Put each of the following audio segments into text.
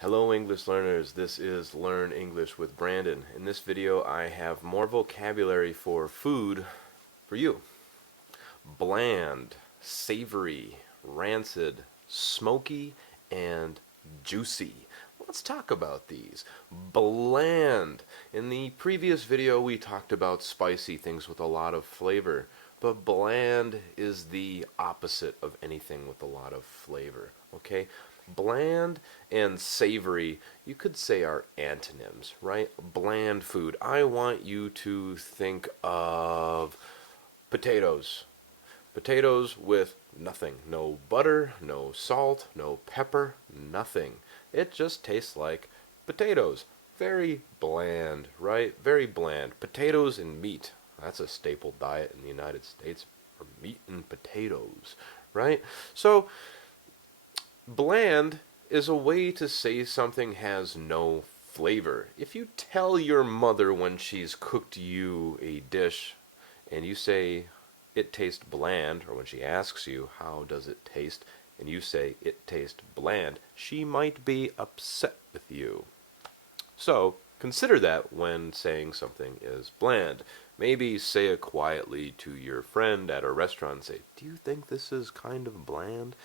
Hello English learners, this is Learn English with Brandon. In this video I have more vocabulary for food for you. Bland, savory, rancid, smoky, and juicy. Let's talk about these. Bland. In the previous video we talked about spicy things with a lot of flavor, but bland is the opposite of anything with a lot of flavor, okay? Bland and savory, you could say, are antonyms, right? Bland food. I want you to think of potatoes. Potatoes with nothing. No butter, no salt, no pepper, nothing. It just tastes like potatoes. Very bland, right? Very bland. Potatoes and meat. That's a staple diet in the United States. Or meat and potatoes, right? So bland is a way to say something has no flavor. If you tell your mother when she's cooked you a dish and you say it tastes bland, or when she asks you how does it taste and you say it tastes bland, she might be upset with you. So consider that when saying something is bland. Maybe say it quietly to your friend at a restaurant. Say, do you think this is kind of bland?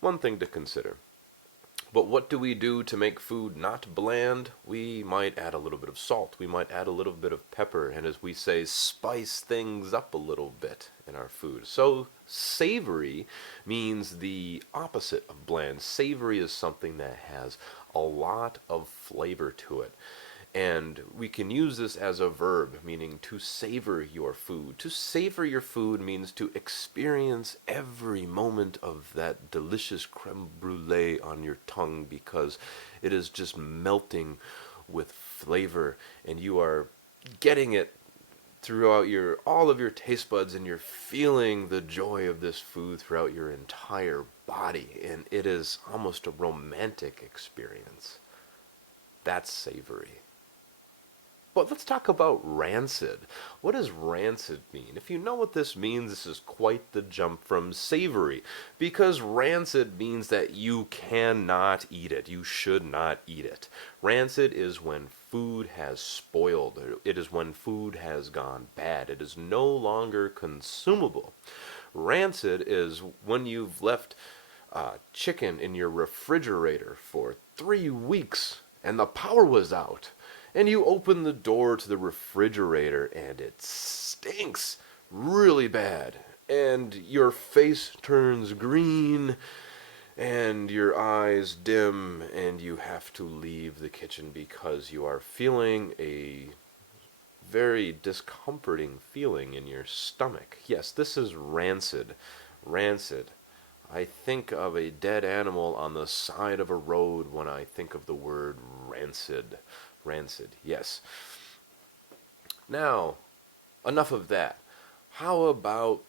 One thing to consider. But what do we do to make food not bland? We might add a little bit of salt. We might add a little bit of pepper. And as we say, spice things up a little bit in our food. So savory means the opposite of bland. Savory is something that has a lot of flavor to it. And we can use this as a verb, meaning to savor your food. To savor your food means to experience every moment of that delicious creme brulee on your tongue because it is just melting with flavor and you are getting it throughout all of your taste buds, and you're feeling the joy of this food throughout your entire body, and it is almost a romantic experience. That's savory. But let's talk about rancid. What does rancid mean? If you know what this means, this is quite the jump from savory, because rancid means that you cannot eat it. You should not eat it. Rancid is when food has spoiled. It is when food has gone bad. It is no longer consumable. Rancid is when you've left chicken in your refrigerator for 3 weeks and the power was out, and you open the door to the refrigerator and it stinks really bad, and your face turns green and your eyes dim, and you have to leave the kitchen because you are feeling a very discomforting feeling in your stomach. Yes, this is rancid. Rancid. I think of a dead animal on the side of a road when I think of the word rancid. Rancid, yes. Now, enough of that. How about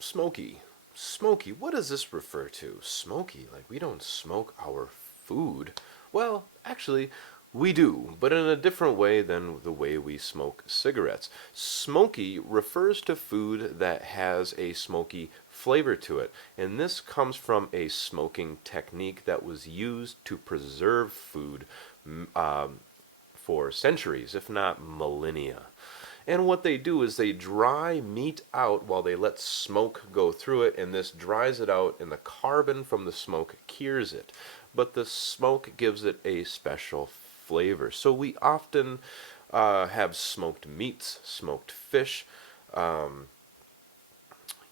smoky? Smoky, what does this refer to? Smoky, like we don't smoke our food. Well, actually, we do, but in a different way than the way we smoke cigarettes. Smoky refers to food that has a smoky flavor to it, and this comes from a smoking technique that was used to preserve food for centuries, if not millennia. And what they do is they dry meat out while they let smoke go through it, and this dries it out, and the carbon from the smoke cures it. But the smoke gives it a special flavor. So we often have smoked meats, smoked fish,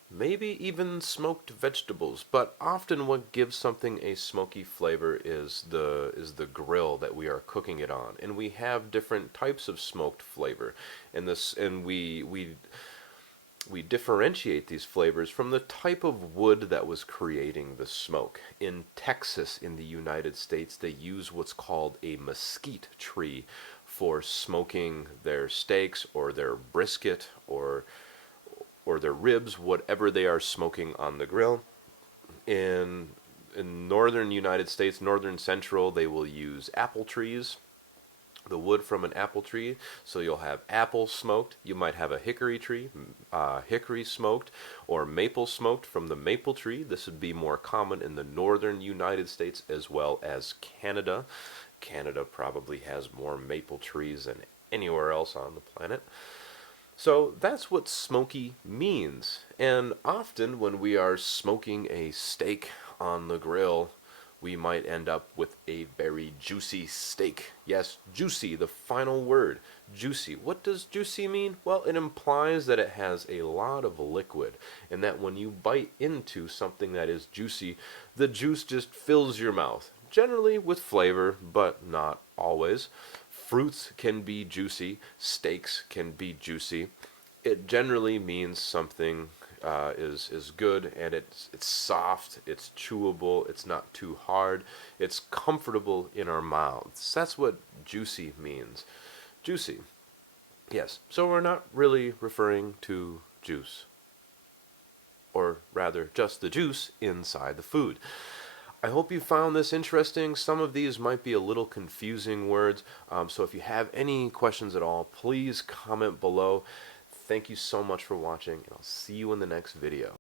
maybe even smoked vegetables, but often what gives something a smoky flavor is the grill that we are cooking it on. And we have different types of smoked flavor. And we differentiate these flavors from the type of wood that was creating the smoke. In Texas, in the United States, they use what's called a mesquite tree for smoking their steaks or their brisket or their ribs, whatever they are smoking on the grill. In northern United States, northern central, they will use apple trees the wood from an apple tree. So you'll have apple smoked. You might have a hickory tree, hickory smoked, or maple smoked from the maple tree. This would be more common in the northern United States as well as Canada. Canada probably has more maple trees than anywhere else on the planet. So that's what smoky means. And often when we are smoking a steak on the grill, we might end up with a very juicy steak. Yes, juicy, the final word. Juicy. What does juicy mean? Well, it implies that it has a lot of liquid, and that when you bite into something that is juicy, the juice just fills your mouth. Generally with flavor, but not always. Fruits can be juicy, steaks can be juicy. It generally means something is good, and it's soft, it's chewable, it's not too hard, it's comfortable in our mouths. That's what juicy means. Juicy. Yes. So we're not really referring to juice, or rather just the juice inside the food. I hope you found this interesting. Some of these might be a little confusing words, so if you have any questions at all, please comment below. Thank you so much for watching, and I'll see you in the next video.